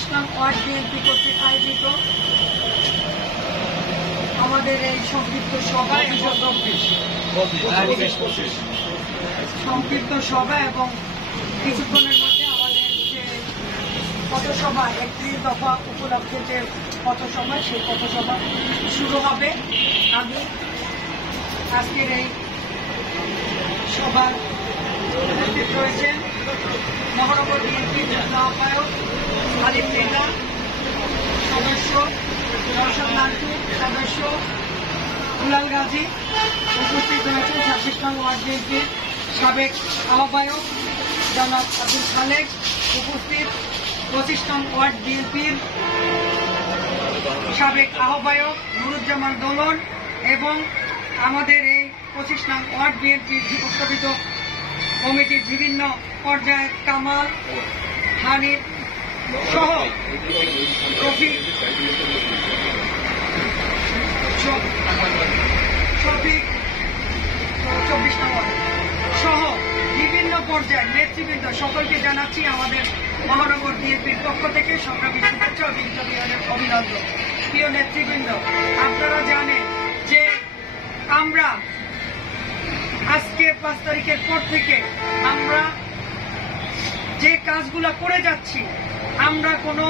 25 নং word BNP কর্তৃক আয়োজিত আমাদের এই সংক্ষিপ্ত সভা এবং কিছুক্ষণের মধ্যে আমাদের যে পথসভা 31 দফা উপলক্ষে যে পথসভা সেই পথসভা শুরু হবে। আমি আজকের এই সভার উপস্থিত রয়েছেন মহানগর বিএনপি যুগ্ম আহ্বায়ক আলিম নেতা সদস্য নওশাদ নান্টু সদস্য দুলাল গাজী, উপস্থিত রয়েছেন 26 নং ওয়ার্ড বিএনপির সাবেক আহ্বায়ক জনাব আব্দুল খালেক, উপস্থিত 25 নং ওয়ার্ড বিএনপির সাবেক আহ্বায়ক নুরুজ্জামান দোলন এবং আমাদের এই 25 নং ওয়ার্ড বিএনপির প্রস্তাবিত কমিটির বিভিন্ন পর্যায়ের কামাল, হানিফ সহ শফিক শফিক 24 নং ওয়ার্ড সহ বিভিন্ন পর্যায়ের নেতৃবৃন্দ সকলকে জানাচ্ছি আমাদের মহানগর বিএনপির পক্ষ থেকে সংগ্রামী শুভেচ্ছা ও অভিনন্দন। প্রিয় নেতৃবৃন্দ, আপনারা জানেন যে আমরা আজকে 5 তারিখের পর থেকে আমরা যে কাজগুলা করে যাচ্ছি, আমরা কোনো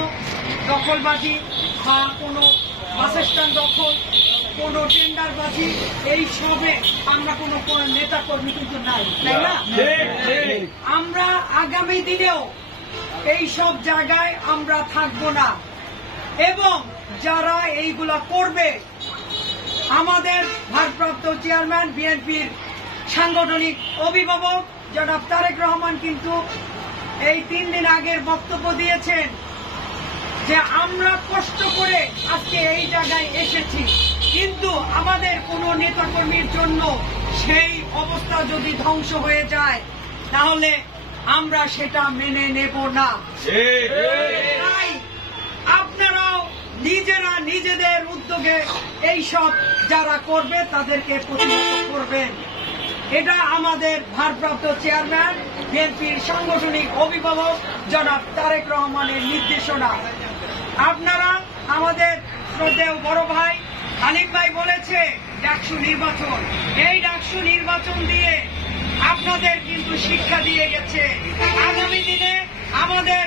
দখলবাজি বা কোনো বাসস্ট্যান্ড দখল, কোনো টেন্ডারবাজি এই সবে আমরা কোনো নেতা কর্মী কিন্তু নাই, তাই না? আমরা আগামী দিনেও এই সব জায়গায় আমরা থাকবো না এবং যারা এইগুলা করবে, আমাদের ভারপ্রাপ্ত চেয়ারম্যান বিএনপির সাংগঠনিক অভিভাবক জনাব তারেক রহমান কিন্তু এই 3 দিন আগের বক্তব্য দিয়েছেন যে আমরা কষ্ট করে আজকে এই জায়গায় এসেছি, কিন্তু আমাদের কোনো নেতাকর্মীর জন্য সেই অবস্থা যদি ধ্বংস হয়ে যায় তাহলে আমরা সেটা মেনে নেব না। তাই আপনারাও নিজেরা নিজেদের উদ্যোগে এইসব যারা করবে তাদেরকে প্রতিহত করবেন। এটা আমাদের ভারপ্রাপ্ত চেয়ারম্যান বিএনপির সাংগঠনিক অভিভাবক জনাব তারেক রহমানের নির্দেশনা। আপনারা আমাদের শ্রদ্ধেয় বড় ভাই আলিম ভাই বলেছে ডাকসু নির্বাচন, এই ডাকসু নির্বাচন দিয়ে আপনাদের কিন্তু শিক্ষা দিয়ে গেছে। আগামী দিনে আমাদের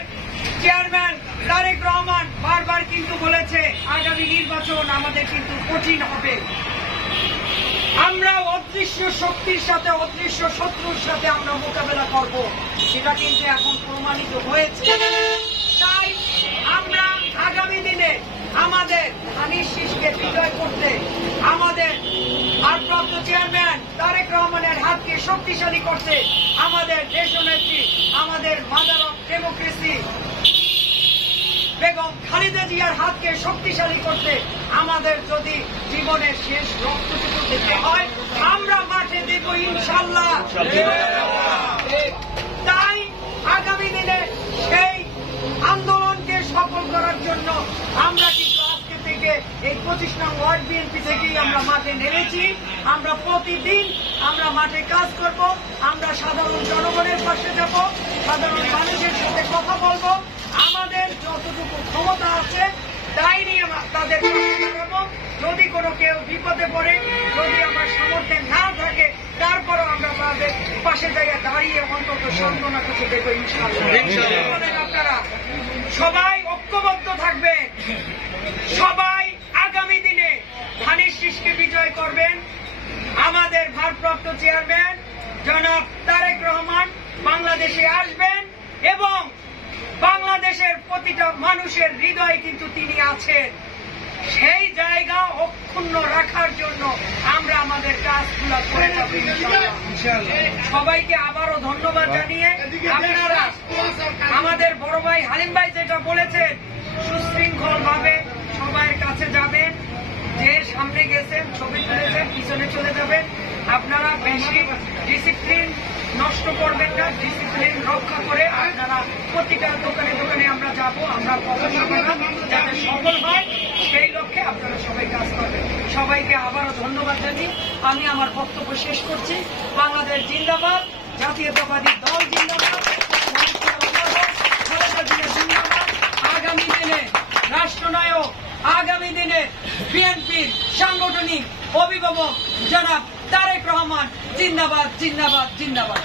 চেয়ারম্যান তারেক রহমান বারবার কিন্তু বলেছে আগামী নির্বাচন আমাদের কিন্তু কঠিন হবে। আমরা অদৃশ্য শক্তির সাথে অদৃশ্য শত্রুর সাথে আমরা মোকাবেলা করব, সেটা কিন্তু এখন প্রমাণিত হয়েছে। তাই আমরা আগামী দিনে আমাদের ধানের শীষকে বিজয় করতে আমাদের ভারপ্রাপ্ত চেয়ারম্যান তারেক রহমানের হাতকে শক্তিশালী করতে, আমাদের দেশনেত্রী আমাদের mother of democracy Begum Khaleda জিয়ার হাতকে শক্তিশালী করতে আমাদের যদি জীবনের শেষ রক্তটুকু দিতে হয় আমরা মাঠে দেব ইনশাআল্লাহ। তাই আগামী দিনে সেই আন্দোলনকে সফল করার জন্য আমরা কিন্তু আজকে থেকে এই 25 নং ওয়ার্ড বিএনপি থেকেই আমরা মাঠে নেমেছি। আমরা প্রতিদিন আমরা মাঠে কাজ করব, আমরা সাধারণ জনগণের পাশে যাব, সাধারণ মানুষের সাথে কথা বলবো, আমাদের যতটুকু ক্ষমতা আছে তাই নিয়ে তাদের পাশে দাঁড়াবো। যদি কোনো কেউ বিপদে পড়ে, যদি আমার সামর্থ্যে না থাকে, তারপরও আমরা তাদের পাশে জায়গায় দাঁড়িয়ে অন্তত সান্ত্বনা কিছু দেবো ইনশাআল্লাহ। আপনারা সবাই ঐক্যবদ্ধ থাকবেন, সবাই আগামী দিনে ধানের শীষকে বিজয় করবেন। আমাদের ভারপ্রাপ্ত চেয়ারম্যান জনাব তারেক রহমান বাংলাদেশে আসবেন এবং বাংলাদেশের প্রতিটা মানুষের হৃদয়ে কিন্তু তিনি আছেন। সেই জায়গা অক্ষুণ্ণ রাখার জন্য আমরা আমাদের কাজগুলো করে যাব ইনশাআল্লাহ। সবাইকে আবারও ধন্যবাদ জানিয়ে আপনারা আমাদের বড় ভাই হালিম ভাই যেটা বলেছেন সুশৃঙ্খল ভাবে সবার কাছে যাবেন, যে সামনে গেছেন ছবি তুলেছেন পিছনে চলে যাবেন। আপনারা বেশি ডিসিপ্লিন নষ্ট করবেন না, ডিসিপ্লিন রক্ষা করে আপনারা প্রতিটা দোকানে দোকানে আমরা যাব, আমরা পথসভা যাতে সফল হয় সেই লক্ষ্যে আপনারা সবাই কাজ করবেন। সবাইকে আবারও ধন্যবাদ জানিয়ে আমি আমার বক্তব্য শেষ করছি। বাংলাদেশ জিন্দাবাদ, জাতীয়তাবাদী দল জিন্দাবাদ, জিন্দাবাদ। আগামীতে বিএনপির সাংগঠনিক অভিভাবক জনাব তারেক রহমান জিন্দাবাদ জিন্দাবাদ জিন্দাবাদ।